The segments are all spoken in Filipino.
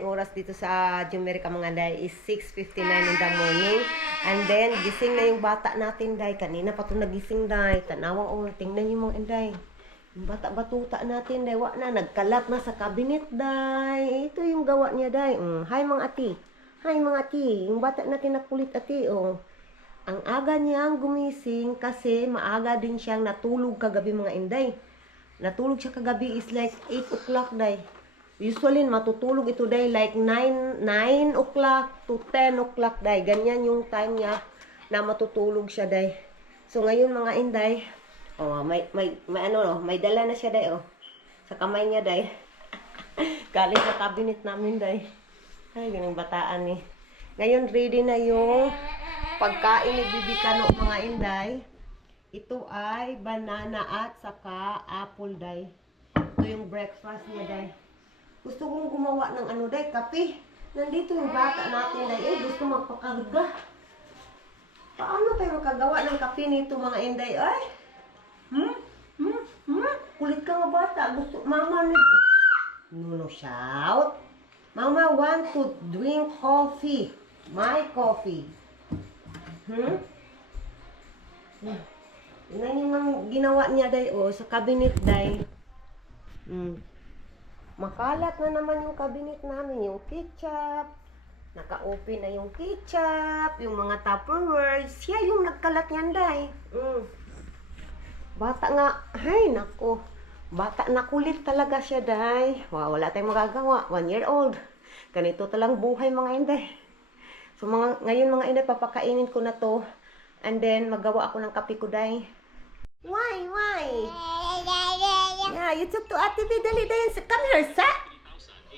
ang oras dito sa Jumerica mga day is 6:59 in the morning. And then, gising na yung bata natin, day. Kanina pa ito nagising, day. Tanawa, tingnan niyo mga day. Yung bata-batuta natin, day. Wa na, nagkalat na sa cabinet, day. Ito yung gawa niya, day. Hi, mga ati. Hi, mga ati. Yung bata natin na kulit, ati, Ang aga niyang gumising kasi maaga din siyang natulog kagabi, mga inday. Natulog siya kagabi is like 8 o'clock, day. Usually, matutulog ito, day, like 9 o'clock to 10 o'clock, day. Ganyan yung time niya na matutulog siya, day. So, ngayon, mga inday, may dala na siya, day, sa kamay niya, day. Galing sa cabinet namin, day. Ay, ganang bataan, eh. Ngayon, ready na yung pagkain ni Bibi Kano, mga inday. Ito ay banana at saka apple, day. Ito yung breakfast niya, day. Gusto kong gumawa ng ano, day, kape. Nandito yung bata natin, day. Gusto magpakarga. Paano tayo makagawa ng kape nito, mga inday? Ay! Kulit ka nga bata. Gusto, mama, no, shout. Mama want to drink coffee. My coffee. Yan yung ginawa niya, day, sa cabinet, day. Makalat na naman yung cabinet namin, yung ketchup. Naka-open na yung ketchup, yung mga Tupperware. Siya yung nagkalat niyan, day. Bata nga, ay, nako. Bata na kulit talaga siya, day. Wow, wala tayong magagawa. 1 year old. Ganito talang buhay, mga inday. So, ngayon, mga inday, papakainin ko na to. And then, magawa ako ng kape ko, day. Why? Yeah, you talk to Ate B. Dali, come here, sa.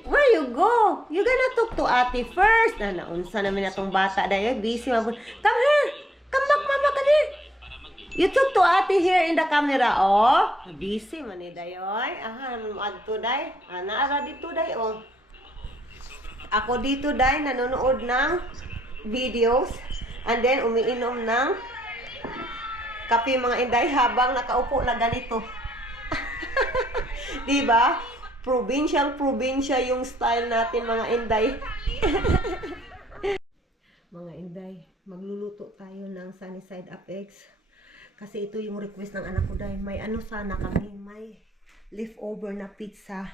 Where you go? You gonna talk to Ate first. Naunsa namin na tong bata, day. Busy, mabun. Come here. Come back, mama, come here. You talk to Ate here in the camera, Busy man ni dayoy. Adto, day. Naara dito, day, Ako dito, day, nanonood ng videos. And then, umiinom ng kape, mga inday, habang nakaupo na ganito. Diba? Probinsya yung style natin, mga inday. Mga inday, magluluto tayo ng sunny side up eggs. Kasi ito yung request ng anak ko, day. May sana kami, may leftover na pizza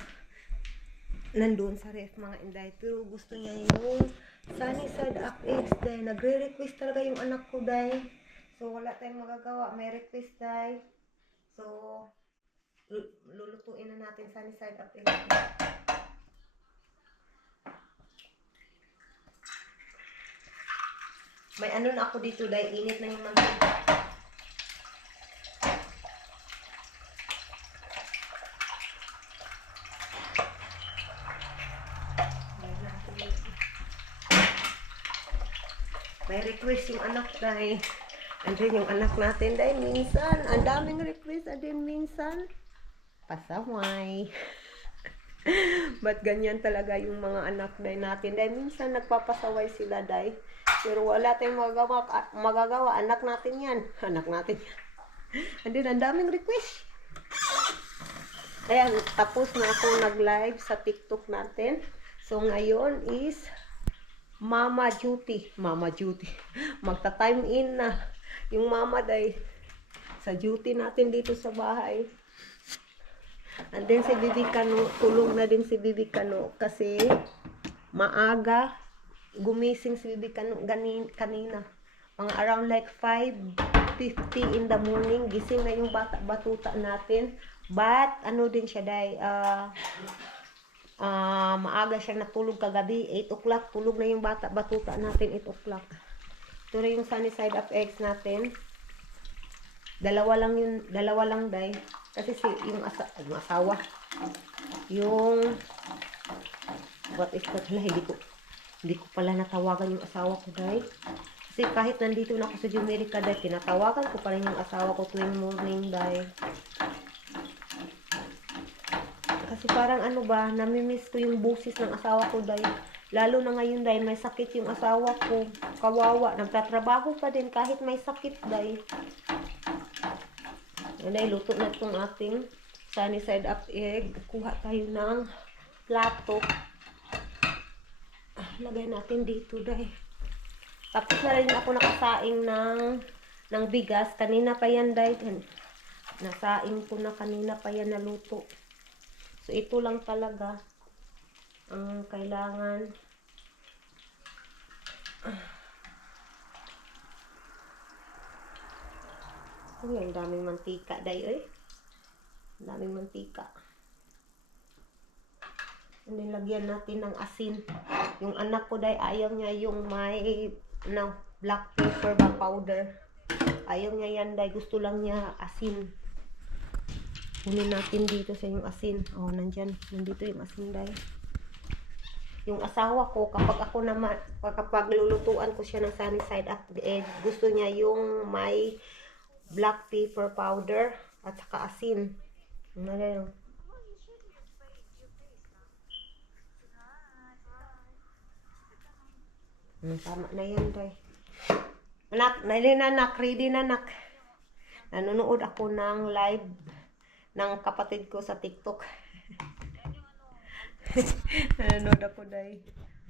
nandun sa ref, mga inday. Pero gusto niya yung sunny side up eggs, day. Nagre-request talaga yung anak ko, day. So, wala tayong magagawa. May request, day. So, lulutuin na natin sunny side up eggs. May ano na ako dito, day. Init na yung mantika. May request yung anak, day. Andun yung anak natin, day. Minsan, ang daming request. Andun minsan, pasaway. But ganyan talaga yung mga anak, day, natin, day. Minsan, nagpapasaway sila, day. Pero wala tayong magagawa. Anak natin yan. Anak natin yan. Andun, ang daming request. Ayan, tapos na ako nag-live sa TikTok natin. So, ngayon is Mama duty. Magta-time in na yung mama, day, sa duty natin dito sa bahay. And then si Bibi Kano, tulog na din si Bibi Kano kasi maaga gumising si Bibi Kano kanina. Mga around like 5:50 in the morning, gising na yung bata-batuta natin. But ano din siya, day, maaga siya natulog kagabi, 8 o'clock, tulog na yung bata-batuta natin, 8 o'clock. Ito na yung sunny side up eggs natin. Dalawa lang, day. Kasi yung asawa, what is that? Hindi ko pala natawagan yung asawa ko, day. Kasi kahit nandito na ako sa Jumerica, day, tinatawagan ko pa rin yung asawa ko tuwing morning, day. Kasi parang namimiss ko yung boses ng asawa ko, day. Lalo na ngayon, day, may sakit yung asawa ko. Kawawa, nagtatrabaho pa din kahit may sakit, day. Day, luto na itong ating sunny side up egg. Kuha tayo ng plato. lagay natin dito, day. Tapos na rin ako nakasaing ng bigas. Kanina pa yan, day. Nasaing ko na kanina pa yan naluto. So, ito lang talaga ang kailangan. Ang daming mantika, day, eh. Ang daming mantika. And then, lagyan natin ng asin. Yung anak ko, day, ayaw niya yung may, black pepper ba powder. Ayaw niya yan, day. Gusto lang niya asin. Kunin natin dito sa yung asin. Oh, nandyan. Nandito yung asin, day. Yung asawa ko, kapag lulutuan ko siya ng sunny side up, gusto niya yung may black pepper powder at saka asin. Ano. Tama na yan, day. Anak, ready na, anak. Nanonood ako ng live ng kapatid ko sa TikTok. Nanonood ako, day.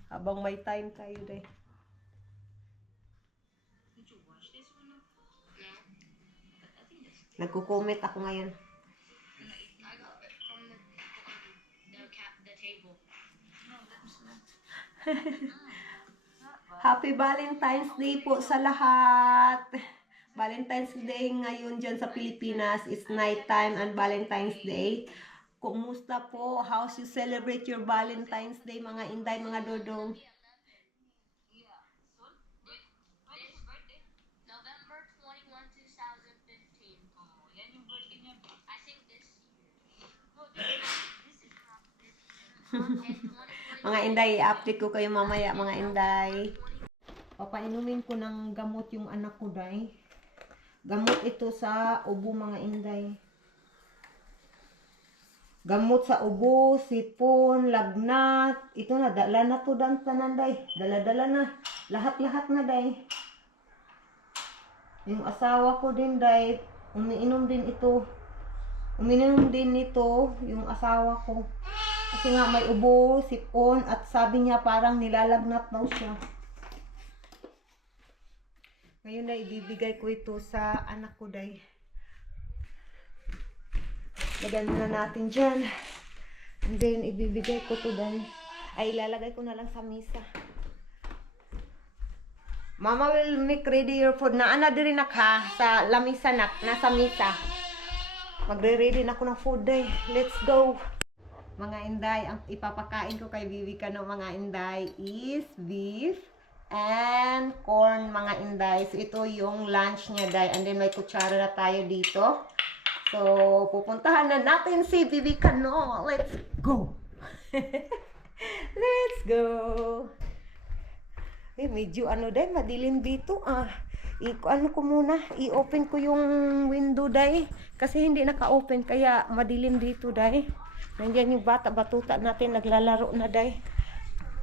Habang may time tayo, day. Nagko-comment ako ngayon. Happy Valentine's Day po sa lahat. Valentine's Day ngayon dyan sa Pilipinas. It's night time and Valentine's Day. Kumusta po? How's you celebrate your Valentine's Day, mga inday, mga dodong? Mga inday, i-update ko kayo mamaya, mga inday. Papainumin ko ng gamot yung anak ko, day. Gamot ito sa ubo, mga inday. Gamot sa ubo, sipon, lagnat. Ito na, dala na to dan tanan, day. Dala-dala na. Lahat-lahat na, day. Yung asawa ko din, day. Umiinom din ito. Umiinom din nito yung asawa ko. Kasi nga may ubo, sipon, at sabi niya parang nilalagnat daw siya. Ngayon na ibibigay ko ito sa anak ko, day. Lagyan na natin dyan. And then ibibigay ko to, day. Ay, ilalagay ko na lang sa misa. Mama will make ready your food. Naana din nak ha, sa lamisa nak, nasa misa. Magre-ready na ako ng food, day. Let's go. Mga inday, ang ipapakain ko kay Bibi Kano, mga inday, is beef and corn, mga inday. So, ito yung lunch niya, day. And then, may kutsara na tayo dito. So, pupuntahan na natin si Bibi Kano. Let's go! Let's go! Eh, medyo ano, day, madilim dito, ano ko muna, i-open ko yung window, day. Kasi hindi naka-open, kaya madilim dito, day. Nandiyan yung bata-batuta natin, naglalaro na, day.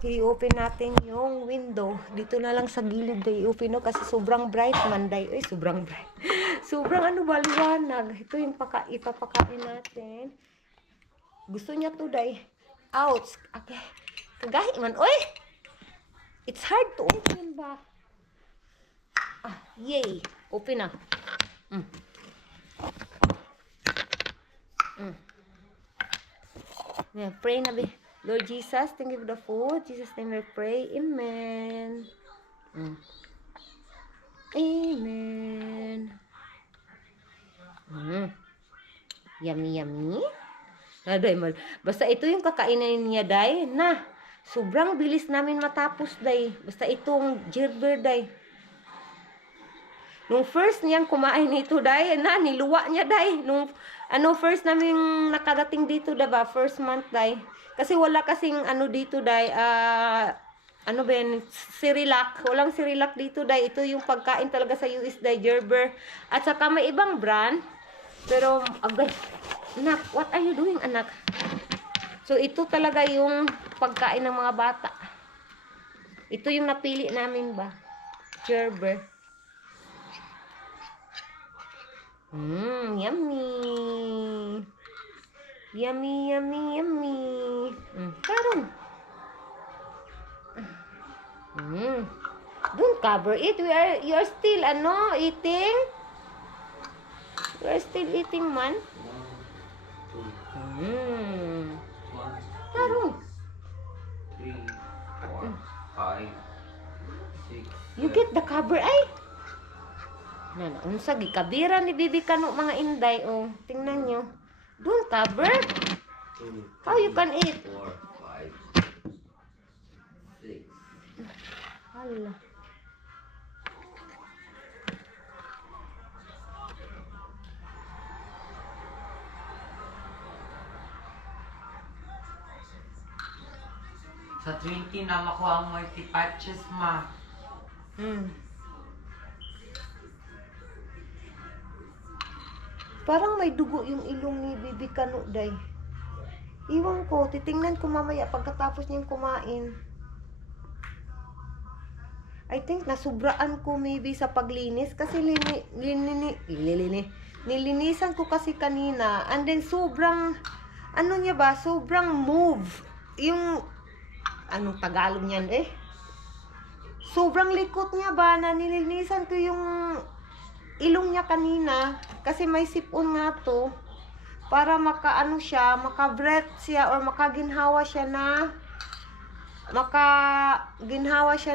I-open natin yung window. Dito na lang sa gilid, day. I-open no, kasi sobrang bright man, day. Ay, sobrang bright. Sobrang ano, baliwanag. Ito yung ipapakain natin. Gusto niya to, day. Ouch! Okay. Kagahi man. Oy! It's hard to open ba? Yay! Open na. Yeah, pray na, be. Lord Jesus, thank you for the food. Jesus, name we pray. Amen. Amen. Yummy, yummy. Basta ito yung kakainin niya, day. Na, sobrang bilis namin matapos, day. Basta itong gerber, day. Nung first niyang kumain ito, day, na, niluwa niya, day. Nung, first namin nakadating dito, diba? First month, day. Kasi wala kasing, dito, day, Cerelac. Walang Cerelac dito, day. Ito yung pagkain talaga sa US, day, gerber. At saka may ibang brand. Pero, agay, anak, what are you doing, anak? So, ito talaga yung pagkain ng mga bata. Ito yung napili namin ba? Gerber. Yummy. Yummy, yummy, yummy. Karon. Don't cover it. You're still, eating? You're still eating, man? 1, 2, 1, Tarong. 3, 4, 5, 6, You get the cover, ay? Unsa gikabira ni Bibi Kano mga inday, oh. Tingnan nyo. Don't cover. 2, How you can eat? 4, 5, 6. Hala. Sa 20 na makuha ang multi-patches, ma. Parang may dugo yung ilong ni Bibi Kano, day. Iwan ko, titingnan ko mamaya pagkatapos niyang kumain. I think nasubraan ko maybe sa paglinis kasi nilinisan ko kasi kanina, and then sobrang sobrang move yung anong Tagalog niyan sobrang likot niya ba na nilinisan ko yung ilong niya kanina kasi may sipon nga to para maka-breath siya or makaginhawa siya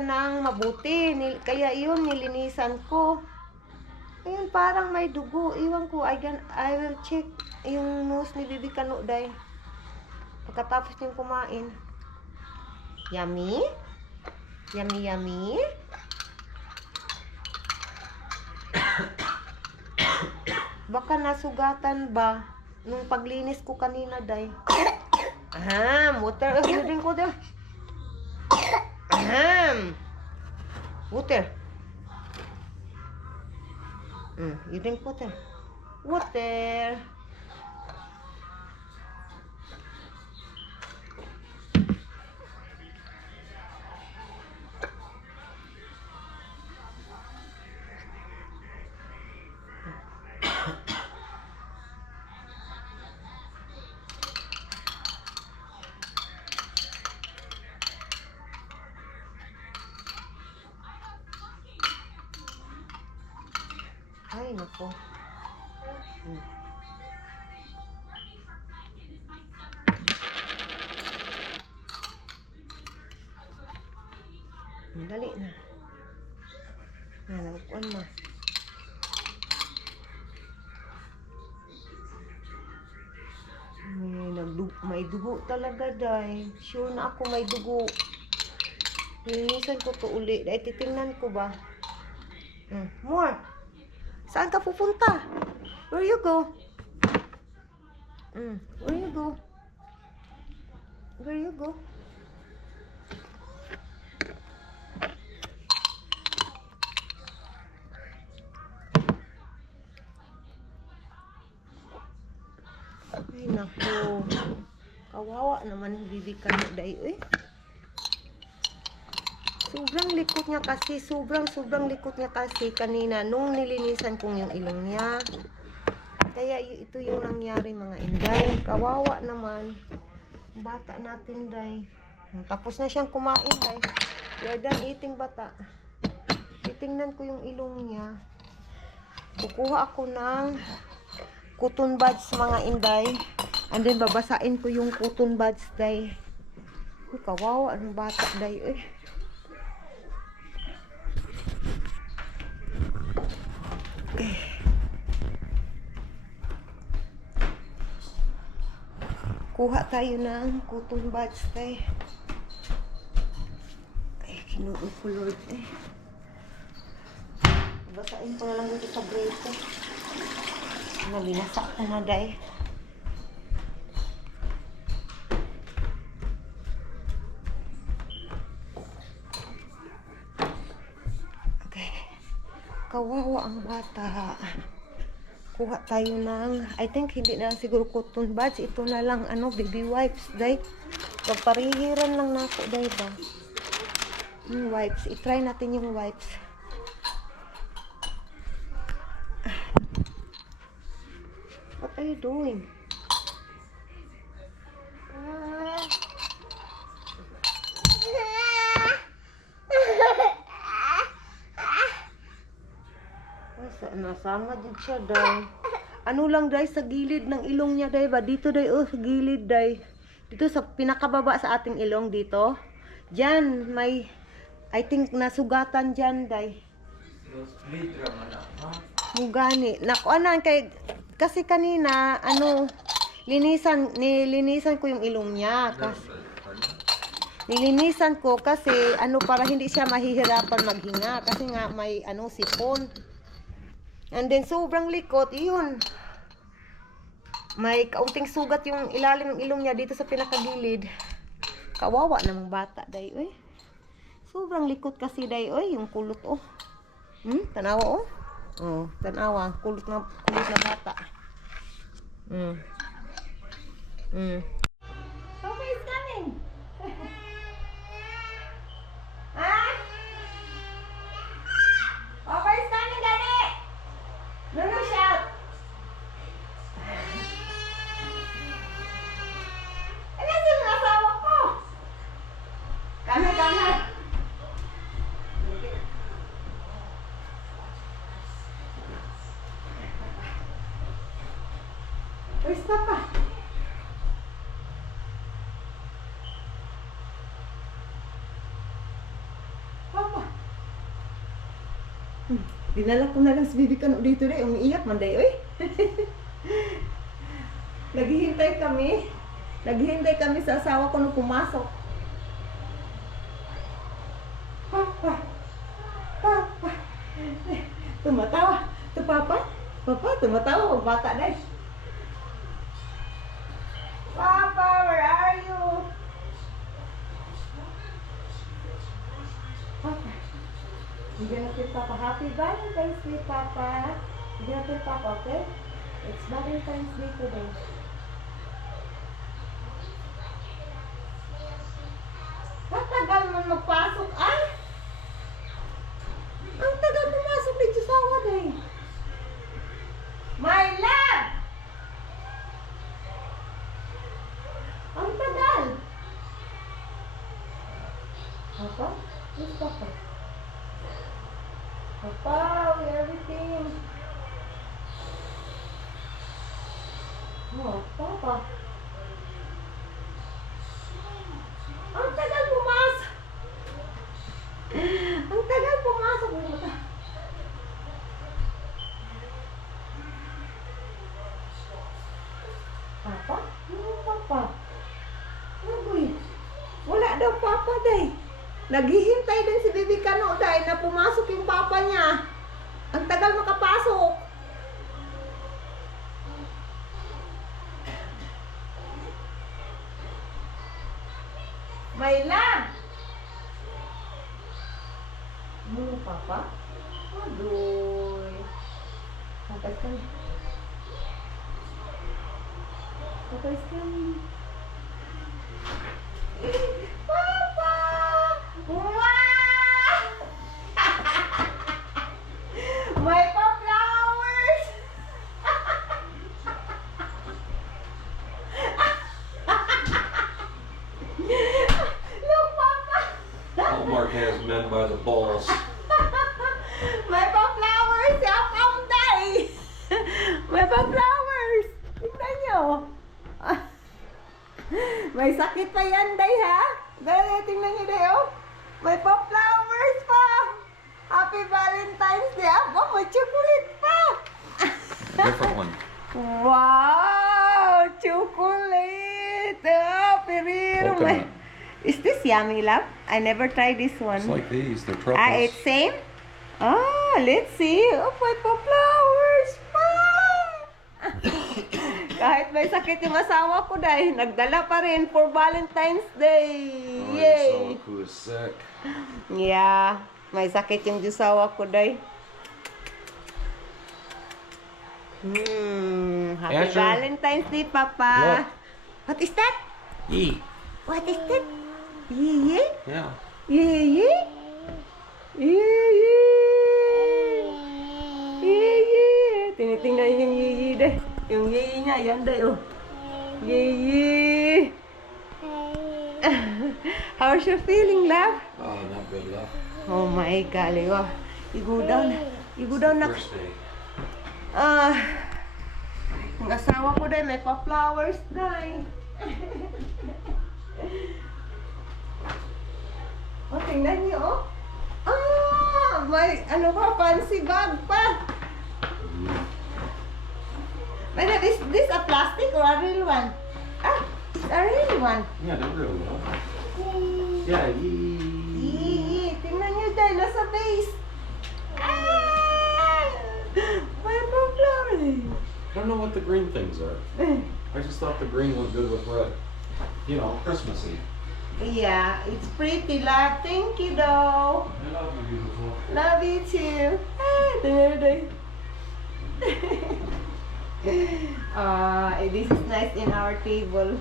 ng mabuti. Kaya yun, nilinisan ko. Ayun, parang may dugo. Iwan ko, I will check yung nose ni Bibi Kano, day. Pagkatapos niyang kumain. Yummy? Yummy, yummy? Baka nasugatan ba nung paglinis ko kanina, day? Water. You drink water. Water. You drink water. Water. Ay, nako. Dali na. Nalakuan na. May dugo talaga, day. Sure na ako may dugo. Linisan ko to uli. Dahil titingnan ko ba? More. Saan ka pupunta? Where you go? Where you go? Where you go? Ay, naku. Kawawa naman yung Bibi Kano, day. Sobrang likot niya kasi kanina nung nilinisan kong yung ilong niya. Kaya ito yung nangyari, mga inday. Kawawa naman. Bata natin, day. Tapos na siyang kumain, day. You're done eating, bata. Titingnan ko yung ilong niya. Kukuha ako ng cotton buds, mga inday. And then babasain ko yung cotton buds, day. Kawawa ng bata, day. Kuha tayo ng cotton buds, tay. Ay, Ginoo ko, Lord, basain ko na lang dito sa brete. Nabinasak ko na, day. Okay. Kawawa ang bata. Kuha tayo ng, I think hindi na siguro cotton buds. Ito na lang, baby wipes, day. Pagparihiran lang na ako, day ba? Yung wipes. I-try natin yung wipes. What are you doing? Nasama din siya, day. Ano lang, day, sa gilid ng ilong niya, day ba? Dito, day, oh, sa gilid, day. Dito sa pinakababa sa ating ilong, dito. Diyan, may, I think, nasugatan dyan, day. No split raman ako. Mugani. Nakuanan kay, kasi kanina, nilinisan ko yung ilong niya. Nilinisan ko kasi, para hindi siya mahihirapan maghinga. Kasi nga, may, sipon. And then, sobrang likot, yun. May kaunting sugat yung ilalim ng ilong niya dito sa pinakagilid. Kawawa namang bata, day, oy. Sobrang likot kasi, day, oy, yung kulot, oh. Tanawa, oh. Oh, tanawa, kulot na bata. Papa is coming. Ah? Papa is coming, Daddy. No, shout. Ano yung asawa ko? Kami. Where's Papa? Papa. Dinala ko na lang si Bibi Kano dito rin. Umiiyak man day, oy. Naghihintay kami sa asawa ko nung pumasok. Papa. Tumatawa. Ito, Papa. Papa, tumatawa. Bata na. Papa, where are you? Papa. Bigyan natin Papa. Happy Valentine's Day, Papa. Bigyan natin Papa, okay? It's Valentine's Day today. Ang tagal man magpasok, ah! Ang tagal pumasok dito sa awan, eh. My love! Ang tagal! Papa? Where's Papa? Papa, where everything? Oh, Papa. Ang tagal pumasok! Ang tagal pumasok! Papa? Ano, Papa? Uy, wala daw Papa, day. Naghihintay din si Bibi Kano, day, na pumasok yung Papa niya. Ang tagal makapasok. May love. Ano, Papa? Adoy. Papa is coming. Papa is coming. Papa! Wow! May pa-flowers! Look, Papa! Hallmark has men by the balls. May pa-flowers! Yapam, day! May pa-flowers! Tignan nyo! May sakit pa yan, day, ha? Dahil, tingnan nyo, day, oh. May pa-flowers pa! Happy Valentine's Day! Aba, may chocolate pa! Different one. Wow! Chocolate! Oh, Periro! Coconut. Is this yummy, love? I never tried this one. It's like these. They're Ah, truffles. it's same? Ah, let's see. Oh, may pa-flowers pa! Kahit may sakit yung asawa ko, dahil nagdala pa rin for Valentine's Day. Oh, Yay! someone who is sick. Yeah, may sakit yung asawa ko, dahil. Happy Yeah, sure. Valentine's Day, Papa. Look. What is that? E. What is that? Yeye? Yeah. Yeye? Yeye? Yeye? Tinitingnan yung yeye, deh. Yung yeye niya, yan, deh, oh. Yeye! How's your feeling, love? Oh, not good enough. Oh my golly, oh. You go down na. First day. Ah, ang asawa ko din, may pa-flowers dahil. Oh, tingnan niyo, oh. Ah, may ano pa, fancy bag pa. But is this a plastic or a real one? Ah, it's a real one. Yeah, they're real. Yay. Yeah, Yee, tingnan niyo dahil nasa base. Ah, may pa-flowers. I don't know what the green things are. I just thought the green looked good with red. You know, Christmassy. Yeah, it's pretty, love. Thank you, though. I love you, beautiful. Love you too. Ah, there. This is nice in our table.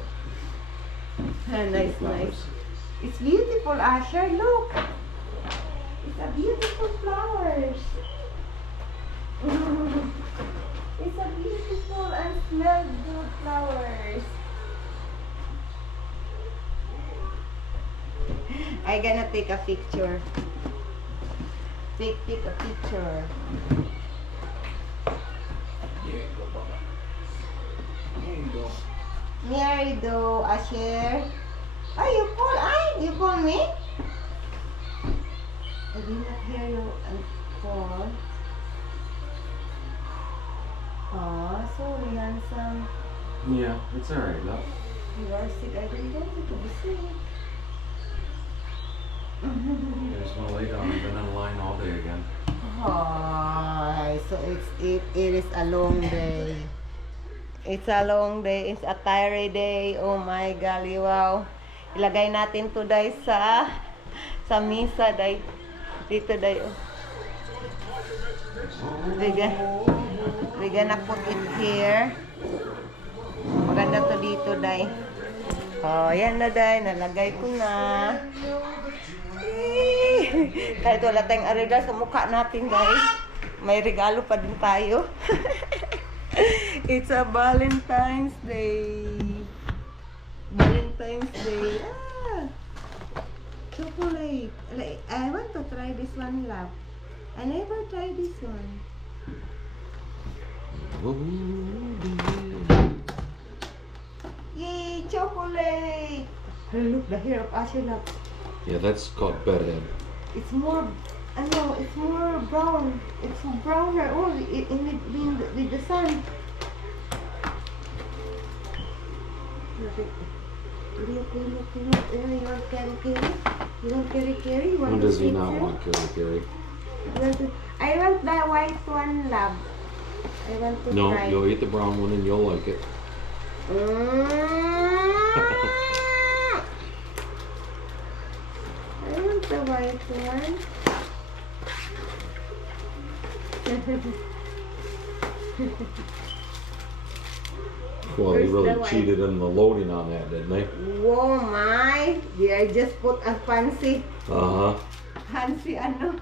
Nice. It's beautiful, Asher. Look. It's a beautiful flowers. It's a beautiful and smell good flowers. I gonna take a picture. Take a picture. Here you go, Papa. Here you go. Mary do Asher. Oh, you call me? I did not hear you call. Oh, sorry, handsome. Yeah, it's alright, love. You are sick. I don't want you to be sick. You just want to lay down. I've been on the line all day again. Oh, so it is a long day. It's a long day. It's a tiring day. Oh my golly, wow. Ilagay natin to day sa misa day. Dito day. Oh. We're gonna put it here. Maganda to dito day. Oh, yan na day. Nalagay ko na. Kahit wala tayong regalo sa mukha natin guys, may regalo pa din tayo. It's a Valentine's Day. Valentine's Day. Ah, chocolate. I want to try this one, love. I never tried this one. Yay, chocolate! Look, the hair of Asher, love. Yeah, that's called bedhead. It's more, it's more brown. It's browner. Oh, with the sun. Look. You want carry? You want carry? You want When does he to not picture? want Carrie? I want the white one, love. I want to No, try. you'll eat the brown one and you'll like it. I want the white one. Well, they Where's really the white? cheated in the loading on that, didn't they? Whoa, my! Did I just put a fancy ano?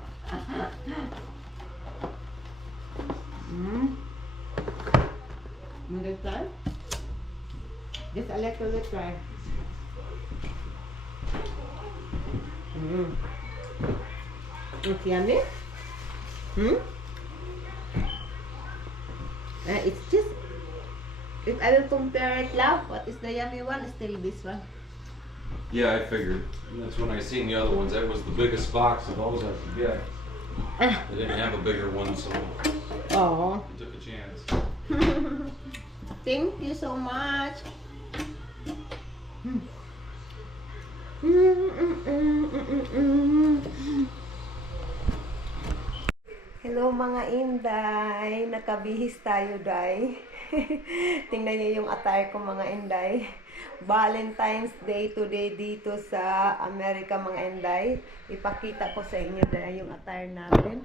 Little try? Just a little try. It's yummy. It's just, if I will compare it, love, what is the yummy one? Still this one. Yeah, I figured. That's when I seen the other ones. That was the biggest box of those I could get. They didn't have a bigger one, so Oh. I took a chance. Thank you so much. Hello mga Inday, nakabihis tayo day. Tingnan niyo yung attire ko mga Inday. Valentine's Day today dito sa Amerika mga Inday. Ipakita ko sa inyo day yung attire natin.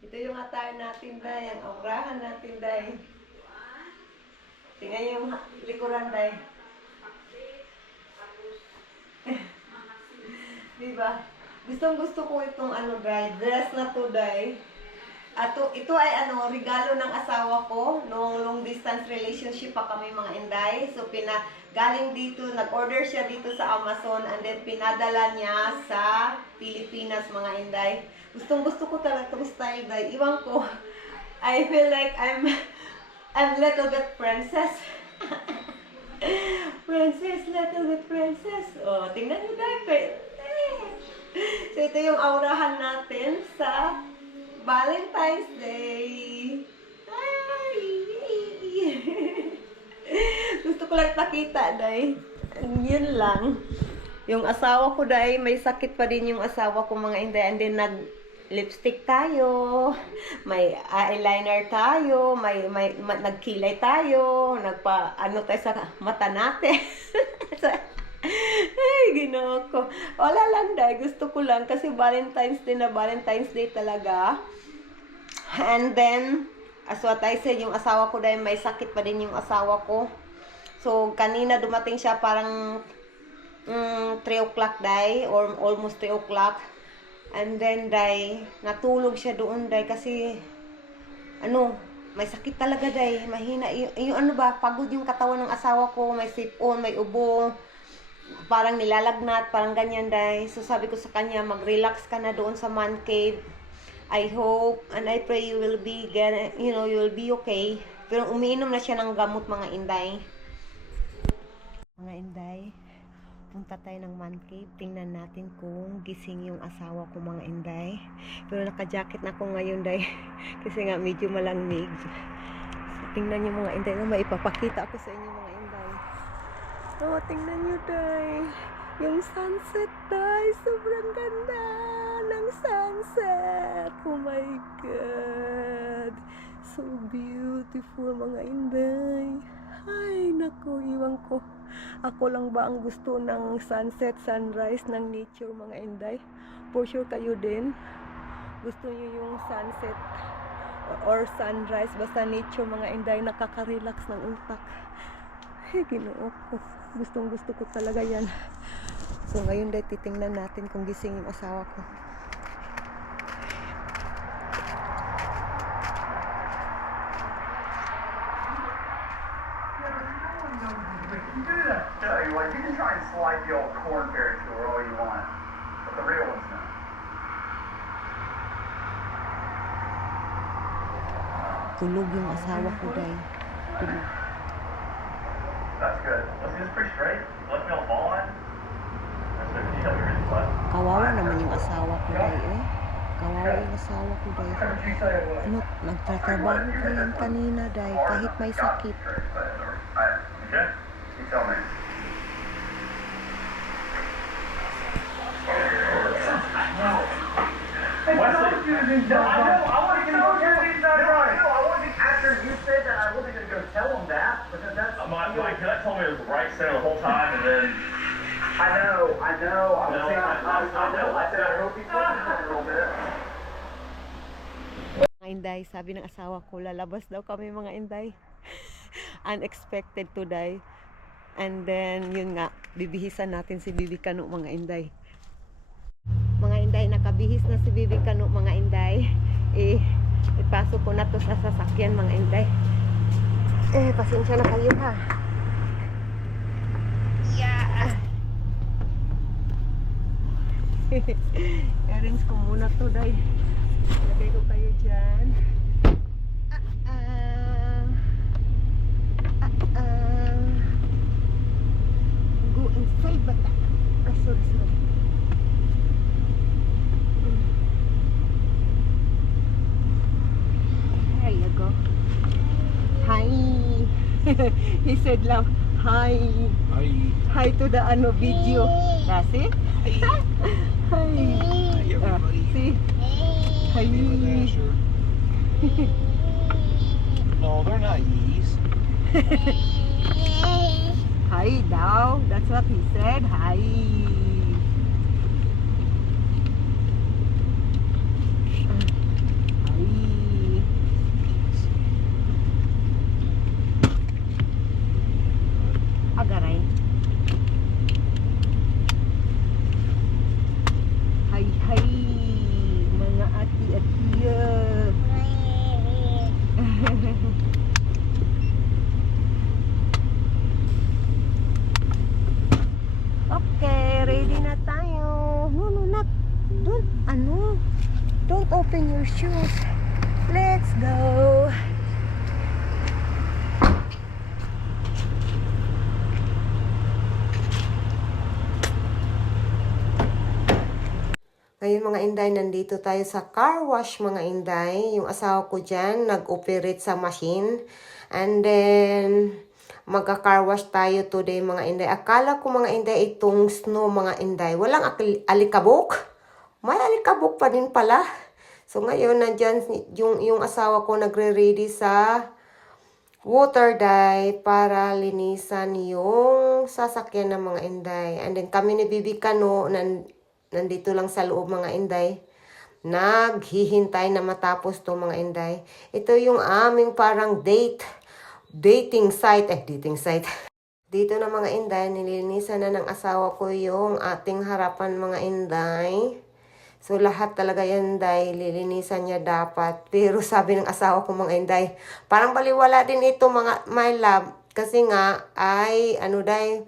Ito yung attire natin day, ang aurahan natin day. Tingnan niyo yung likuran day. Diba? Gusto ko itong dress na to day. At ito ay regalo ng asawa ko nung long distance relationship pa kami mga Inday. So galing dito, nag-order siya dito sa Amazon and then pinadala niya sa Pilipinas mga Inday. Gusto ko talaga itong style day. Iwan ko I feel like I'm little bit princess. Princess, little bit princess. Oh, tingnan mo dahil. So, ito yung aurahan natin sa Valentine's Day. Ay! Gusto ko lang pakita, day. Yun lang. Yung asawa ko, day, may sakit pa din yung asawa ko, mga inday. And then, nag-lipstick tayo, may eyeliner tayo, may nagkilay tayo, ano tayo sa mata natin. Ay, ginoo ko. Wala lang, day. Gusto ko lang kasi Valentine's Day na Valentine's Day talaga. And then, as what I said, yung asawa ko dahil may sakit pa din yung asawa ko. So, kanina dumating siya parang 3 o'clock day or almost 3 o'clock. And then, day, natulog siya doon, day, kasi, may sakit talaga, day. Mahina. Yung ano ba, pagod yung katawan ng asawa ko, may sipon, may ubo, parang nilalagnat, parang ganyan, day. So, sabi ko sa kanya, mag-relax ka na doon sa man cave. I hope and I pray you will be you will be okay. Pero umiinom na siya ng gamot, mga inday. Mga inday, punta tayo ng man cave. Tingnan natin kung gising yung asawa ko, mga inday. Pero naka-jacket na ako ngayon, day. Kasi nga medyo malamig. So, tingnan niyo, mga inday. Maipapakita ako sa inyo, mga inday. Oh, tingnan niyo, day. Yung sunset, day. Sobrang ganda ng sunset. Oh my God. So beautiful, mga inday. Ay, naku, iwan ko. Ako lang ba ang gusto ng sunset, sunrise, ng nature, mga inday? For sure kayo din. Gusto niyo yung sunset or sunrise, basta nature, mga inday, nakaka-relax ng utak. Ay, ginoo ko. Gustong gusto ko talaga yan. So, ngayon day, titingnan natin kung gising yung asawa ko. You do that. Tell you what, you can try and slide the old corn fairy tour all you want, but the real one's not. Tulog yung asawa ko, day. Tulog. That's good. Listen, it's pretty straight. Let me all fall on. That's good. You know you're in play. Kawawa naman yung asawa ko, day, eh. Kawawa yung asawa ko, day. Nagtatrabaho pa yan kanina, day, kahit may sakit. Okay? You tell me. Wesley, no, I know. I wasn't going to go tell him that. No, I wasn't. After you said that, I wasn't going to go tell him that because that's. My gut told me it was right center the whole time, and then. I know. I was saying, I know. I said I hope he pushes it a little bit. Mga inday, sabi ng asawa ko, lalabas daw kami, mga inday. Unexpected today. And then, yun nga, bibihisan natin si Bibi Kanu, mga inday. Mga inday, nakabihis na si Bibi Kanu, mga inday. Ipasok ko na to sa sasakyan, mga inday. Pasensya na kayo, ha. Yeah. Arrange ko muna to, day. Lagay ko kayo dyan. Go inside bata. Sorry. There you go. Hi. He said lang, hi. Hi to the video. Kasi? Hi. Hi everybody. See? Hi. No, they're not yeast. Hi daw. That's what he said. Hi. Agaray. Hi. Mga ati-atiya. Okay, ready na tayo. No, not. Don't open your shoes. Let's go! Ngayon mga Inday, nandito tayo sa car wash mga Inday. Yung asawa ko dyan, nag-operate sa machine. And then, magka-car wash tayo today mga Inday. Akala ko mga Inday, itong snow mga Inday. Walang alikabok. May alikabok pa din pala. So ngayon, nandyan yung asawa ko nagre-ready sa water dye para linisan yung sasakyan ng mga Inday. And then kami ni Bibi Kano, nandito lang sa loob mga Inday. Naghihintay na matapos to mga Inday. Ito yung aming parang dating site. Dito na mga Inday, nilinisan na ng asawa ko yung ating harapan mga Inday. So lahat talaga yan Inday, lilinisan niya dapat. Pero sabi ng asawa ko mga Inday, parang baliwala din ito mga my love. Kasi nga ay ano Day,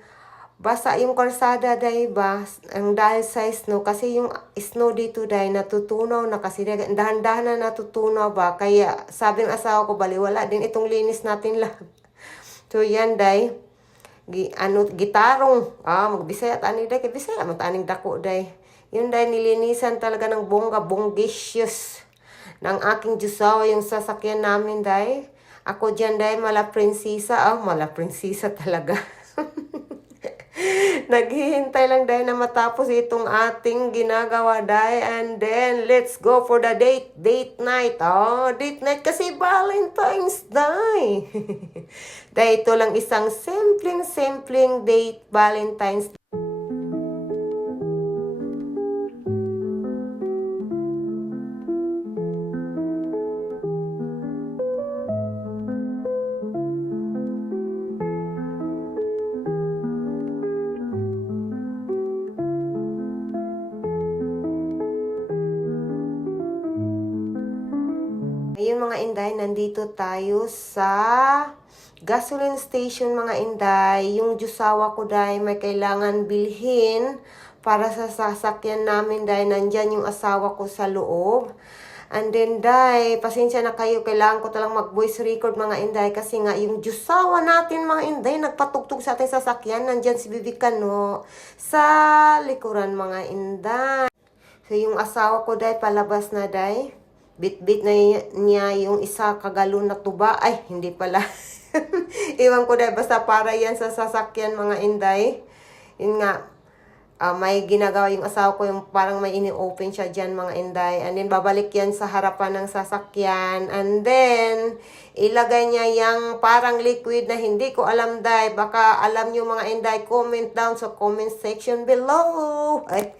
basta yung kalsada Day ba, ang dahil sa snow. Kasi yung snow dito Day, natutunaw na kasi dahan-dahan na natutunaw ba. Kaya sabi ng asawa ko, baliwala din itong linis natin lang. So yan Day, gitarong, magbisaya tani Day, kay bisaya mataning dako Day. Yun Day, nilinisan talaga ng bongga-bonggisius ng aking Diyosawa yung sasakyan namin Day. Ako dyan Day, mala prinsesa talaga. Naghihintay lang Day na matapos itong ating ginagawa Day. And then, let's go for the date night. Date night kasi Valentine's Day. Day, ito lang isang simpleng date Valentine's Day. Ayun mga Inday, nandito tayo sa gasoline station mga Inday. Yung Diyosawa ko Day, may kailangan bilhin para sa sasakyan namin Day. Nandyan yung asawa ko sa loob. And then Day, pasensya na kayo, kailangan ko talang mag-voice record mga Inday. Kasi nga yung Diyosawa natin mga Inday, nagpatugtog sa ating sasakyan. Nandyan si Bibi Kano sa likuran mga Inday. So yung asawa ko Day, palabas na Day. Bit-bit na niya yung isa kagalon na tuba. Ay, hindi pala. Iwan ko Day, basta para yan sa sasakyan mga Inday. Yun nga, may ginagawa yung asawa ko, yung parang may ini-open siya dyan mga Inday. And then, babalik yan sa harapan ng sasakyan. And then, ilagay niya yung parang liquid na hindi ko alam Day. Baka alam nyo mga Inday, comment down sa comment section below. Ay.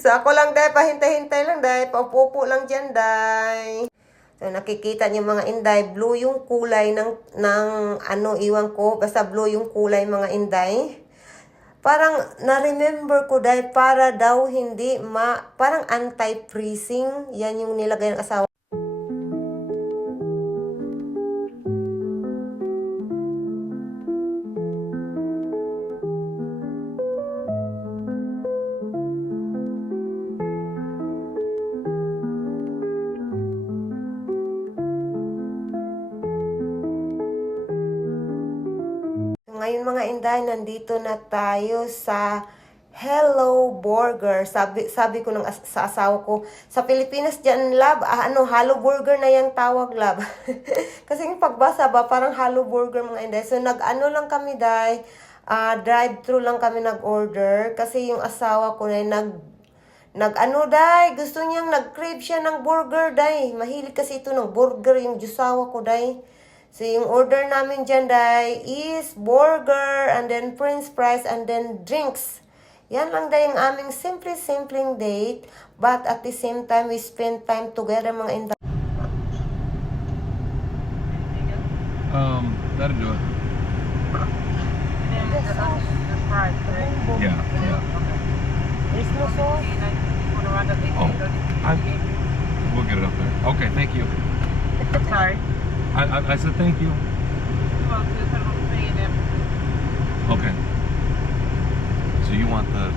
So, ako lang Day, pahintay-hintay lang Day, paupo lang dyan Day. So, nakikita niyo mga Inday, blue yung kulay ng iwan ko, basta blue yung kulay mga Inday. Parang, na-remember ko Day, para daw hindi parang anti-freezing, yan yung nilagay ng asawa. Ngayon mga Inday, nandito na tayo sa Hello Burger. Sabi ko sa asawa ko, sa Pilipinas dyan, love, Hello Burger na yung tawag, love. Kasi yung pagbasa ba, parang Hello Burger mga Inday. So lang kami Day, drive-thru lang kami nag-order. Kasi yung asawa ko na Day, gusto niyang nag-crave siya ng burger Day. Mahilig kasi ito ng burger yung Diyosawa ko Day. So, yung order namin dyan, Day, is burger, and then french fries, and then drinks. Yan lang, Day, yung aming simpleng date. But at the same time, we spend time together, mga Inday. That'll do it. And then the fries, right? Yeah. There's no sauce. We'll get it up there. Okay, thank you. Sorry. I said thank you. Okay. So you want the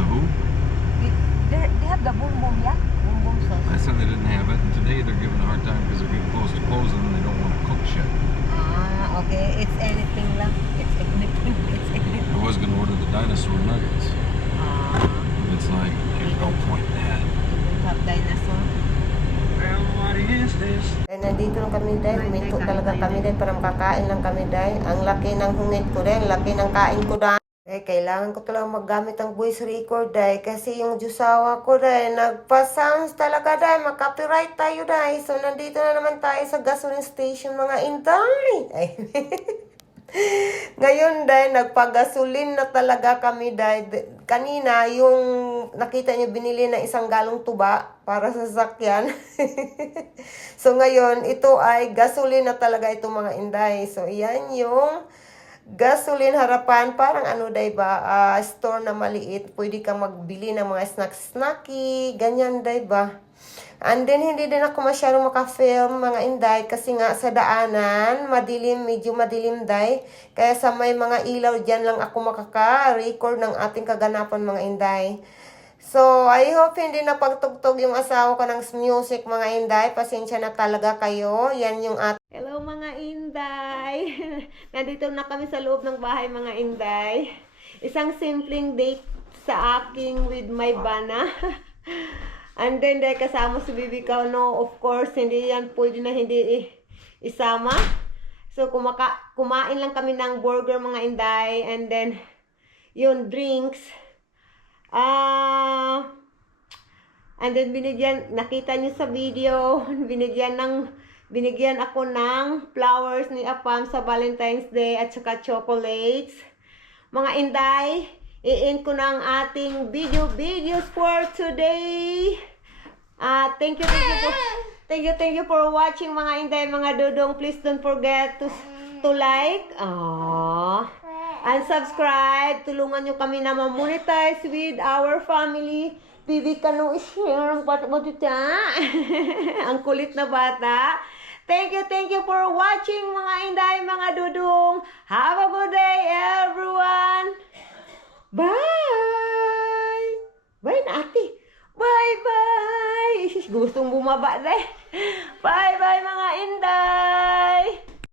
who? They have the boom boom, yeah? Boom Last time they didn't have it, and today they're giving a hard time because they're getting close to closing and they don't want to cook shit. Ah, okay. It's anything lang. It's anything. It's anything. I was gonna order the dinosaur nuggets. But it's like, there's no point in that. Have dinosaur. Well, what is this? Eh, nandito lang kami dahil huminto talaga kami dahil para makakain lang kami dahil ang laki ng hungit ko dahil, ang laki ng kain ko dahil. Eh, kailangan ko talaga maggamit ng voice record dahil kasi yung jusawa ko dahil nagpa-sounds talaga dahil mag-copyright tayo dahil. So, nandito na naman tayo sa gasoline station mga inday. Ay. Ngayon dahil nagpagasolin na talaga kami dahil kanina yung nakita niyo binili na 1 galong tuba para sa sasakyan. So ngayon ito ay gasolin na talaga ito mga inday. So iyan yung gasolin harapan, parang ano day ba, store na maliit. Pwede kang magbili ng mga snacky, ganyan day ba. And then, hindi din ako masyadong maka-film mga inday kasi nga sa daanan, madilim, medyo madilim day. Kaya sa may mga ilaw dyan lang ako makaka-record ng ating kaganapan mga inday. So, I hope hindi na pagtugtog yung asawa ko ng music mga inday. Pasensya na talaga kayo. Yan yung Hello mga inday! Nandito na kami sa loob ng bahay mga inday. Isang simpleng date sa aking with my bana. And then, dahil kasama si Bibi Kao, no, of course, hindi yan pwede na hindi isama. So, kumain lang kami ng burger, mga inday. And then, yun, drinks. And then, nakita niyo sa video, binigyan ako ng flowers ni Apam sa Valentine's Day at saka chocolates. Mga inday, i-end ko na ang ating videos for today. Thank you for watching mga inday, mga dudong. Please don't forget to like and subscribe. Tulungan nyo kami na ma-monetize with our family. Bibi ka nung i-share ang bata mo dito. Ang kulit na bata. Thank you for watching mga inday, mga dudong. Have a good day everyone. Bye! Bye na ate! Bye-bye! Gustong bumaba deh.